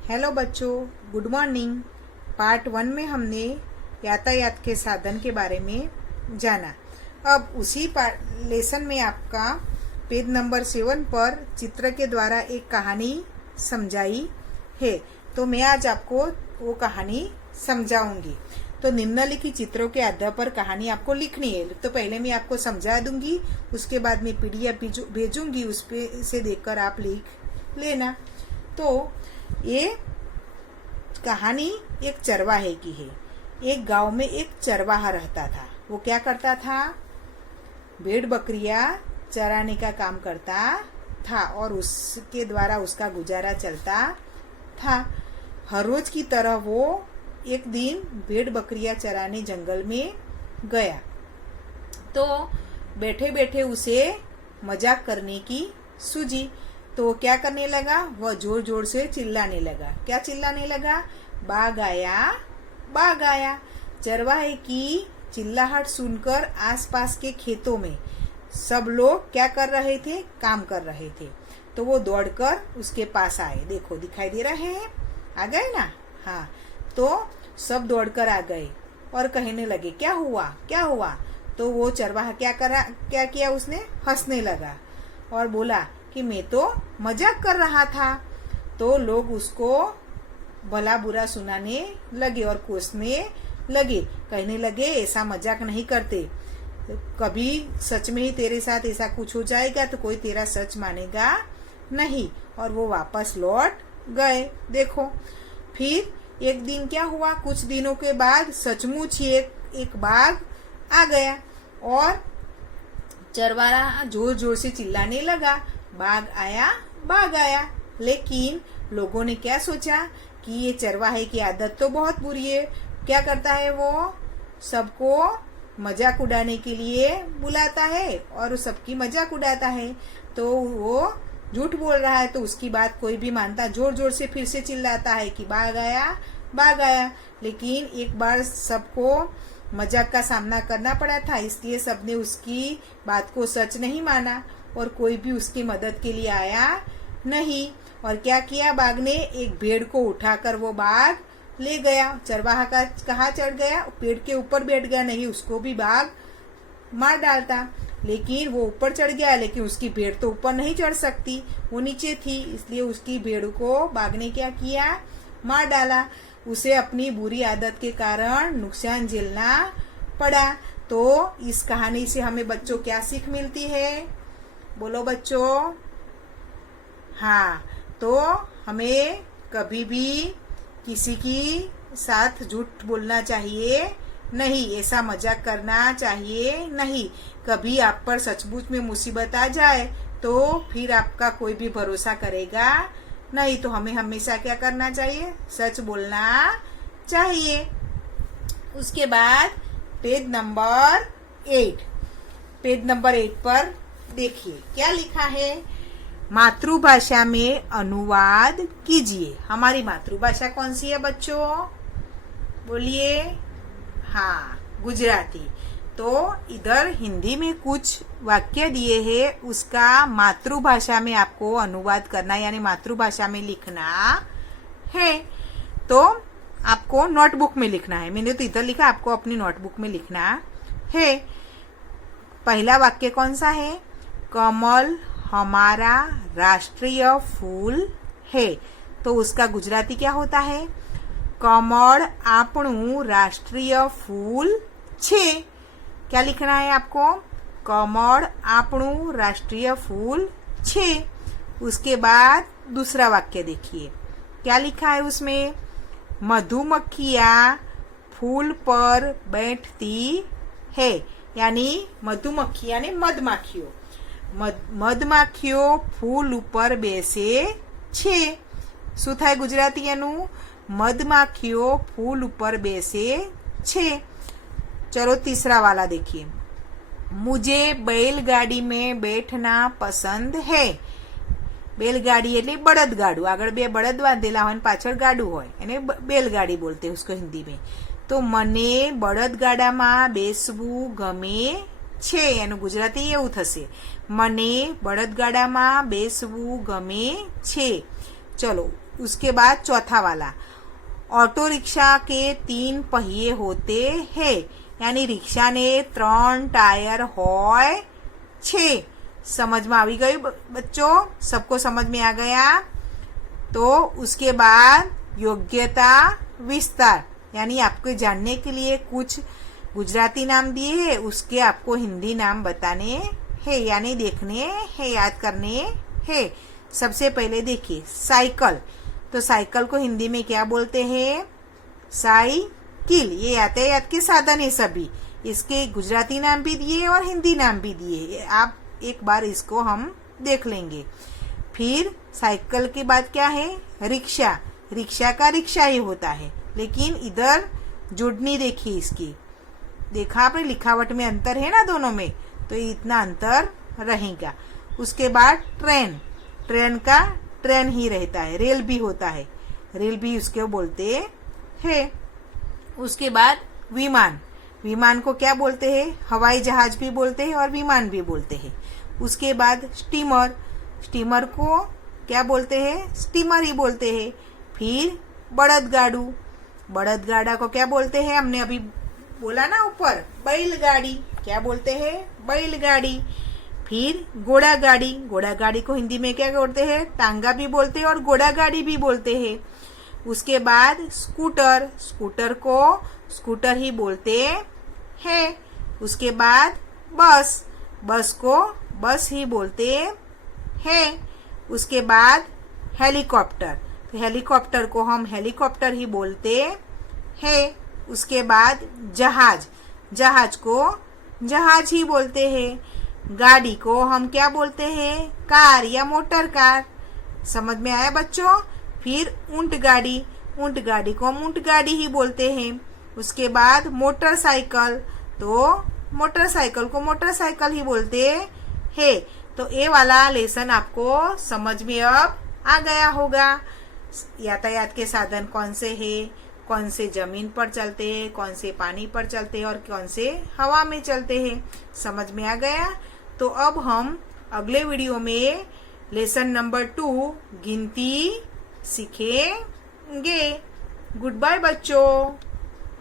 Hello बच्चों, good morning. Part 1 में हमने यातायात के साधन के बारे में जाना। अब उसी लेसन में आपका पेज नंबर 7 पर चित्र के द्वारा एक कहानी समझाई है। तो मैं आज आपको वो कहानी समझाऊंगी। तो निम्नलिखित चित्रों के आधार पर कहानी आपको लिखनी है। तो पहले मैं आपको समझा दूंगी, उसके बाद मैं पीडीएफ भेजूंगी, उस पे इसे देखकर आप लिख लेना। तो ये कहानी एक चरवाहे की है। एक गांव में एक चरवाहा रहता था। वो क्या करता था? भेड़ बकरियां चराने का काम करता था और उसके द्वारा उसका गुजारा चलता था। हर रोज की तरह वो एक दिन भेड़ बकरियां चराने जंगल में गया। तो बैठे बैठे उसे मजाक करने की सूझी। तो क्या करने लगा? वह जोर जोर से चिल्लाने लगा। क्या चिल्लाने लगा? बाघ आया, बाघ आया। चरवाहे की चिल्लाहट सुनकर आसपास के खेतों में सब लोग क्या कर रहे थे? काम कर रहे थे। तो वो दौड़कर उसके पास आए। देखो, दिखाई दे रहे हैं? आ गए ना? हाँ। तो सब दौड़कर आ गए और कहने लगे, क्या हुआ, क्या हुआ? तो वो चरवाहा क्या किया? उसने हंसने लगा और बोला कि मैं तो मजाक कर रहा था। तो लोग उसको भला बुरा सुनाने लगे और कोसने लगे, कहने लगे ऐसा मजाक नहीं करते, कभी सच में ही तेरे साथ ऐसा कुछ हो जाएगा तो कोई तेरा सच मानेगा नहीं। और वो वापस लौट गए। देखो, फिर एक दिन क्या हुआ? कुछ दिनों के बाद सचमुच ही एक बाघ आ गया और चरवाहा जोर जोर से चिल्लाने लगा, बाघ आया, बाघ आया। लेकिन लोगों ने क्या सोचा कि ये चरवाहे की आदत तो बहुत बुरी है। क्या करता है? वो सबको मजाक उड़ाने के लिए बुलाता है और सबकी मजाक उड़ाता है। तो वो झूठ बोल रहा है तो उसकी बात कोई भी मानता, जोर जोर से फिर से चिल्लाता है कि बाघ आया, बाघ आया। लेकिन एक बार सबको मजाक का सामना करना पड़ा था, इसलिए सबने उसकी बात को सच नहीं माना और कोई भी उसकी मदद के लिए आया नहीं। और क्या किया? बाघ ने एक भेड़ को उठाकर वो बाघ ले गया। चरवाहा का कहाँ चढ़ गया? पेड़ के ऊपर बैठ गया। नहीं, उसको भी बाघ मार डालता। लेकिन वो ऊपर चढ़ गया, लेकिन उसकी भेड़ तो ऊपर नहीं चढ़ सकती, वो नीचे थी। इसलिए उसकी भेड़ को बाघ ने क्या किया? मार डाला। उसे अपनी बुरी आदत के कारण नुकसान झेलना पड़ा। तो इस कहानी से हमें बच्चों क्या सीख मिलती है? बोलो बच्चों। हाँ, तो हमें कभी भी किसी की साथ झूठ बोलना चाहिए नहीं, ऐसा मजाक करना चाहिए नहीं। कभी आप पर सचमुच में मुसीबत आ जाए तो फिर आपका कोई भी भरोसा करेगा नहीं। तो हमें हमेशा क्या करना चाहिए? सच बोलना चाहिए। उसके बाद पेज नंबर 8, पेज नंबर 8 पर देखिए क्या लिखा है। मातृभाषा में अनुवाद कीजिए। हमारी मातृभाषा कौन सी है बच्चों? बोलिए। हाँ, गुजराती। तो इधर हिंदी में कुछ वाक्य दिए हैं, उसका मातृभाषा में आपको अनुवाद करना यानी मातृभाषा में लिखना है। तो आपको नोटबुक में लिखना है। मैंने तो इधर लिखा, आपको अपनी नोटबुक में लिखना है। पहला वाक्य कौन सा है? कमल हमारा राष्ट्रीय फूल है। तो उसका गुजराती क्या होता है? कमल आपणु राष्ट्रीय फूल छे। क्या लिखना है आपको? कमल आपणु राष्ट्रीय फूल छे। उसके बाद दूसरा वाक्य देखिए क्या लिखा है उसमें। मधुमक्खियां फूल पर बैठती है, यानी मधुमक्खियां ने मधमाखियों, મધમાખીઓ ફૂલ ઉપર બેસે છે। શું થાય ગુજરાતીનું? મધમાખીઓ ફૂલ ઉપર બેસે છે। चलो तीसरा वाला देखिए। मुझे बैलगाड़ी में बैठना पसंद है। बैलगाड़ी એટલે બળદગાડું, આગળ બે બળદ બાંધેલા હોય ને પાછળ ગાડું હોય, એને बैलगाड़ी बोलते हैं उसको हिंदी में। तो મને બળદગાડામાં બેસવું ગમે છે, એનું ગુજરાતી એવું થશે, મને બળદગાડામાં બેસવું ગમે છે। ચલો उसके बाद चौथा वाला, ऑटो रिक्शा के 3 पहिए होते हैं, यानी रिक्शा ने 3 टायर होय 6। समझ में આવી गई बच्चों? सबको समझ में आ गया? तो उसके बाद योग्यता विस्तार, यानी आपको जानने के लिए कुछ गुजराती नाम दिए हैं, उसके आपको हिंदी नाम बताने हैं, यानी देखने हैं, याद करने हैं। सबसे पहले देखिए साइकिल। तो साइकिल को हिंदी में क्या बोलते हैं? साइकिल। ये यातायात के साधन है सभी। इसके गुजराती नाम भी दिए और हिंदी नाम भी दिए। आप एक बार इसको हम देख लेंगे। फिर साइकिल के बाद क्या है? रिक्शा। रिक्शा का रिक्शा ही होता है, लेकिन इधर जुड़नी देखिए इसकी। देखा आपने लिखावट में अंतर है ना दोनों में, तो इतना अंतर रहेगा। उसके बाद ट्रेन। ट्रेन का ट्रेन ही रहता है, रेल भी होता है, रेल भी उसके बोलते हैं। उसके बाद विमान। विमान को क्या बोलते हैं? हवाई जहाज भी बोलते हैं और विमान भी बोलते हैं। उसके बाद स्टीमर। स्टीमर को क्या बोलते हैं? स्टीमर ही बोलते हैं। फिर बड़दगाड़ू। बड़दगाड़ा को क्या बोलते हैं? हमने अभी बोला ना ऊपर, बैलगाड़ी। क्या बोलते हैं? बैलगाड़ी। फिर घोड़ा गाड़ी। घोड़ा गाड़ी को हिंदी में क्या बोलते हैं? टांगा भी बोलते हैं और घोड़ा गाड़ी भी बोलते हैं। उसके बाद स्कूटर। स्कूटर को स्कूटर ही बोलते हैं। उसके बाद बस। बस को बस ही बोलते हैं। उसके बाद हेलीकॉप्टर। तो हेलीकॉप्टर को हम हेलीकॉप्टर ही बोलते हैं। उसके बाद जहाज। जहाज को जहाज ही बोलते हैं। गाड़ी को हम क्या बोलते हैं? कार या मोटर कार। समझ में आया बच्चों? फिर ऊंट गाड़ी। ऊंट गाड़ी को हम ऊंट गाड़ी ही बोलते हैं। उसके बाद मोटरसाइकिल। तो मोटरसाइकिल को मोटरसाइकिल ही बोलते हैं। तो ये वाला लेसन आपको समझ में अब आ गया होगा। यातायात के साधन कौन से हैं, कौन से जमीन पर चलते हैं, कौन से पानी पर चलते हैं और कौन से हवा में चलते हैं। समझ में आ गया? तो अब हम अगले वीडियो में लेसन नंबर 2 गिनती सीखेंगे। गुड बाय बच्चों।